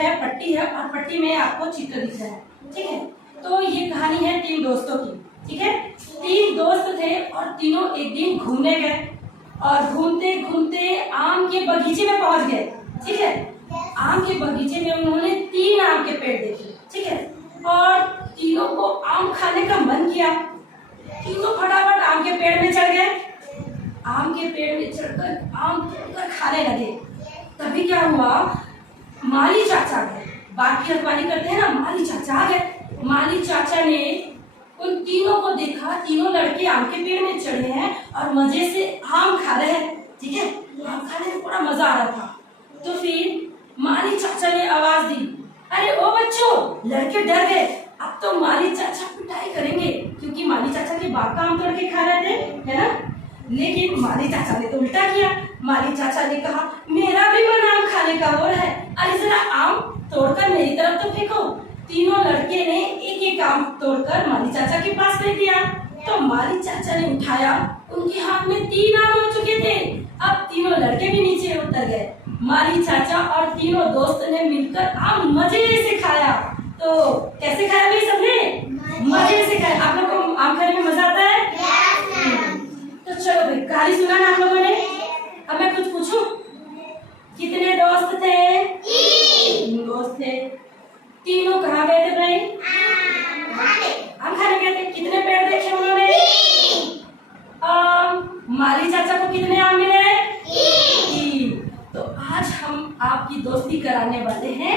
है, पट्टी है और पट्टी में आपको चित्र दिख रहा है, ठीक है। तो ये कहानी है 3 दोस्तों की, ठीक है। 3 दोस्त थे और तीनों एक दिन घूमने गए और घूमते घूमते आम के बगीचे में पहुंच गए, ठीक है। आम के बगीचे में उन्होंने 3 आम के पेड़ देखे, ठीक है, और तीनों को आम खाने का मन किया। तीनों फटाफट आम के पेड़ में चढ़ गए। आम के पेड़ में चढ़कर आम तोड़कर खाने लगे। तभी क्या हुआ, माली चाचा गए, बात की रखवाली करते हैं ना, माली चाचा आ गए। माली चाचा ने उन तीनों को देखा, तीनों लड़के आम के पेड़ में चढ़े हैं और मजे से आम खा रहे हैं, ठीक है। आम खाने में बड़ा मजा आ रहा था। तो फिर माली चाचा ने आवाज दी, अरे ओ बच्चों, लड़के डर गए, अब तो माली चाचा पिटाई करेंगे, क्योंकि माली चाचा के बाप का आम तोड़ के खा रहे थे, है ना। लेकिन माली चाचा ने तो उल्टा किया। माली चाचा ने कहा, मेरा भी मन आम खाने का हो रहा है, अरे जरा आम तोड़कर मेरी तरफ तो फेंको। तीनों लड़के ने एक एक आम तोड़कर माली चाचा के पास फेंक दिया। तो माली चाचा ने उठाया, उनके हाथ में 3 आम हो चुके थे। अब तीनों लड़के भी नीचे उतर गए। माली चाचा और तीनों दोस्त ने मिलकर आम मजे से खाया। तो कैसे खाया भाई सबने? मजे से खाया। आप लोग को आम खाने में मजा आता है? तो चलो भाई, कहानी सुना ना आप लोगों ने। अब मैं कुछ पूछूं, कितने दोस्त थे? 3 दोस्त थे। तीनों कहाँ गए थे भाई? आम खाने गए थे। कितने पेड़ देखे उन्होंने? माली चाचा को कितने आम मिले? 3। तो आज हम आपकी दोस्ती कराने वाले हैं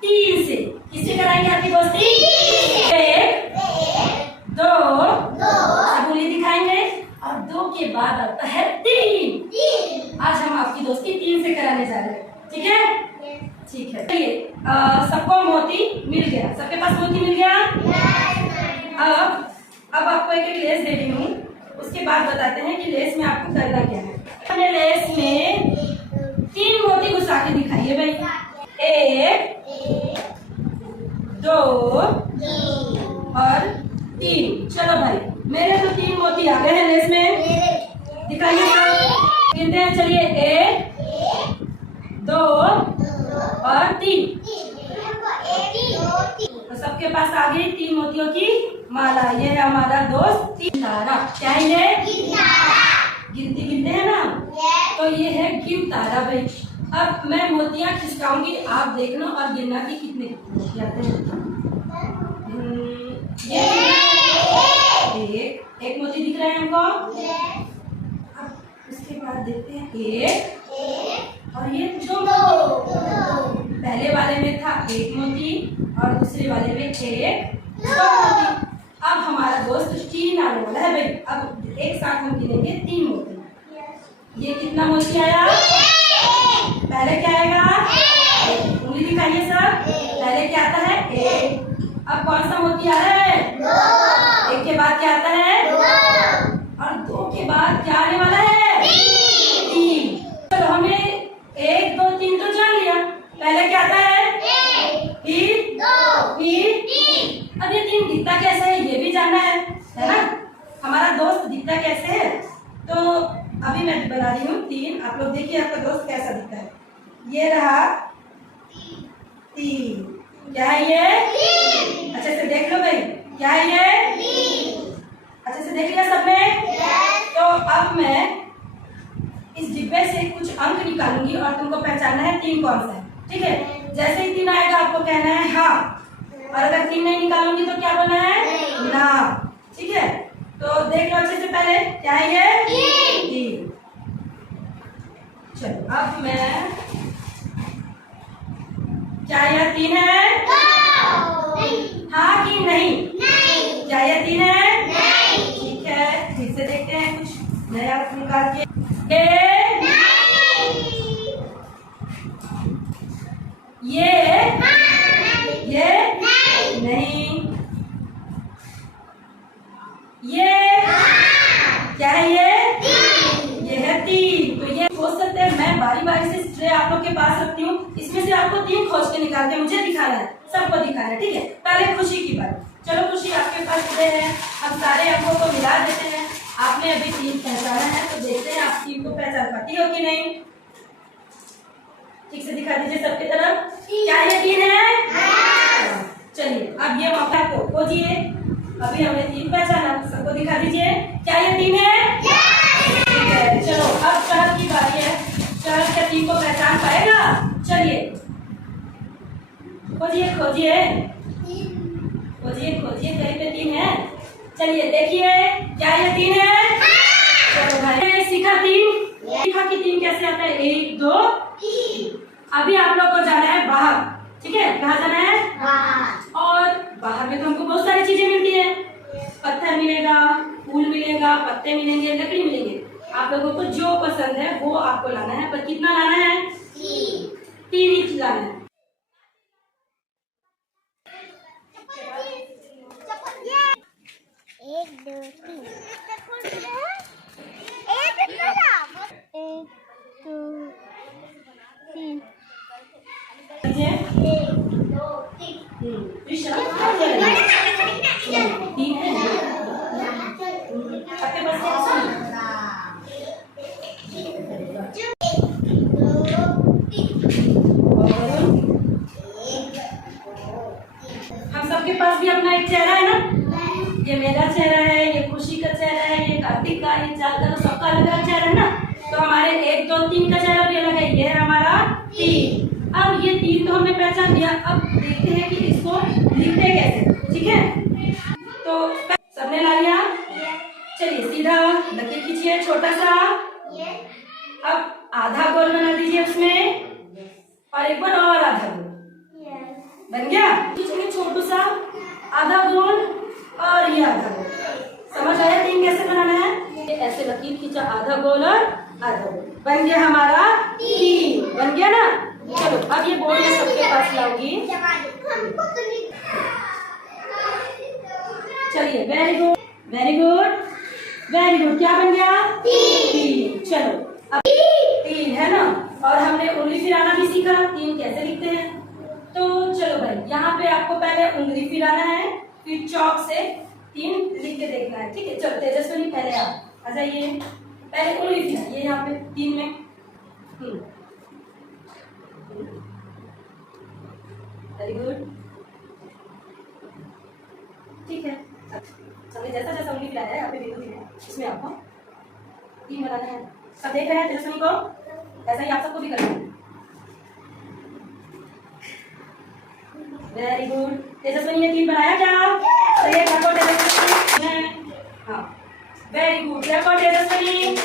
3 से। किससे कराएंगे आपकी दोस्ती? 1, 2, सब उंगली दिखाएंगे और 2 के बाद आता है 3। आज हम आपकी दोस्ती 3 से कराने जा रहे हैं, ठीक है? ठीक है। चलिए, सबको मोती मिल गया, सबके पास मोती मिल गया। अब आपको एक लेस दे रही हूँ, उसके बाद बताते हैं कि लेस में आपको करना क्या है। अपने लेस में 3 मोती घुसा के दिखाइए भाई। 1, 2 और 3। चलो भाई, मेरे तो 3 मोती आ गए हैं लेस में, दिखाइए सब। गिनते हैं, चलिए। 1, 2 और 3। तो सबके पास आ गई 3 मोतियों की माला। ये है हमारा दोस्त 3 तारा। क्या है ये? गिनती गिनते हैं ना, तो ये है गिन तारा भाई। अब मैं मोतियां खिसकाऊंगी, आप देखना और गिनना कि कितने मोती आते हैं। एक मोती दिख रहा है हमको। अब उसके बाद देखते हैं 1 और ये 2। पहले वाले में था 1 मोती और दूसरे वाले में 1, 2 मोती। अब हमारा दोस्त 3 आने वाला है भाई। अब एक साथ हम गिनेंगे 3 मोती। ये कितना मोती आया? पहले क्या आएगा? उंगली दिखाइए सब। पहले क्या आता है? 1। अब कौन सा मोती आ रहा है? 2। 1 के बाद क्या आता है? 2। और 2 के बाद क्या आने वाला है? 3। तो हमने 1, 2, 3 तो जान लिया। पहले क्या आता है? 1, फिर 2, फिर 3। अब ये 3 दिखता कैसे है ये भी जानना है ना। हमारा दोस्त दिखता कैसे है, तो अभी मैं बता रही हूँ 3। आप लोग देखिए आपका दोस्त कैसा दिखता है। ये रहा 3। क्या है ये? अच्छे से देख लो भाई, क्या है ये? अच्छे से देख लिया सबने? तो अब मैं इस डिब्बे से कुछ अंक निकालूंगी और तुमको पहचानना है 3 कौन सा है, ठीक है। जैसे ही 3 आएगा आपको कहना है हाँ, और अगर 3 नहीं निकालूंगी तो क्या बोलना है? ना, ठीक है। तो देख लो अच्छे से, पहले क्या है ये? 3। चलो अब मैं, क्या यह 3 है? हाँ कि नहीं? क्या यह 3 है? ठीक है, फिर से देखते हैं कुछ नया निकाल के। ये नहीं, ये क्या है? ये है 3। तो ये खोज सकते हैं। मैं बारी बारी से ट्रे आप लोग के पास रखती हूँ, इसमें से आपको 3 खोज के निकाल के मुझे दिखाना है, सबको दिखाना है, ठीक है। पहले खुशी की बात। चलो खुशी, आपके पास ट्रे है, हम सारे अंकों को मिला देते हैं। आपने अभी 3 पहचाना है, तो देखते हैं आप 3 को पहचान पाती हो कि नहीं। ठीक से दिखा दीजिए सबकी तरफ। क्या ये 3 है? चलिए अब ये मौका को खोजिए। अभी हमने 3 पहचाना, सबको दिखा दीजिए। क्या ये 3 है? ठीक है, चलो अब चहल की बारी है। चहल क्या 3 को पहचान पाएगा? चलिए खोजिए खोजिए खोजिए खोजिए, कहीं पे 3 है? चलिए देखिए, क्या ये 3 है? चलो भाई सीखा 3, सीखा कि 3 कैसे आता है। 1 2 3। अभी आप लोग को जाना है बाहर, ठीक है? कहाँ जाना है? बाहर। और बाहर में तो हमको बहुत सारी चीजें मिलती है। पत्थर मिलेगा, फूल मिलेगा, पत्ते मिलेंगे, लकड़ी मिलेंगे। आप लोगों को जो पसंद है वो आपको लाना है। पर कितना लाना है? 3 ही लाना है। एक दो तीन। हम सबके पास भी अपना एक चेहरा है ना। ये मेरा चेहरा है, ये खुशी का चेहरा है, ये कार्तिक का, ये चाल का, तो सबका अलग अलग चेहरा है ना। तो हमारे 1 2 3 का चेहरा भी अलग है। ये है हमारा 3। अब ये 3 तो हमने पहचान लिया। अब देखते हैं कि इसको लिखते कैसे, ठीक है? तो सबने ला लिया। चलिए सीधा लकीर खींचिए, छोटा सा। अब आधा गोल बना दीजिए उसमें, और एक बार और आधा गोल बन गया। खींचिए छोटू सा आधा गोल, और ये आधा गोल। समझ आया 3 कैसे बनाना है? ये ऐसे लकीर खींचा, आधा गोल और आधा गोल, बन गया हमारा 3। बन गया ना? चलो अब ये बोर्ड में सबके पास लाऊंगी। चलिए very good very good very good. क्या बन गया? 3। चलो अब 3 है ना। और हमने उंगली फिराना भी सीखा, 3 कैसे लिखते हैं। तो चलो भाई, यहाँ पे आपको पहले उंगली फिराना है, फिर चौक से 3 लिख के देखना है, ठीक है? चलो तेजस्वनी पहले आप आ जाइए। पहले उंगली फिराइए यहाँ पे 3 में। वेरी गुड, ठीक है। सबने जैसा जैसा उंगली फिराया है यहाँ पे बिंदु दिए हैं, इसमें आपको 3 बनाना है। सब देख रहे हैं तेजस्वनी को? ऐसा ही आप सबको भी करना है। Very good. तेजस्वनी ने 3 बनाया क्या? सही है। हाँ वेरी गुड। तेजस्वनी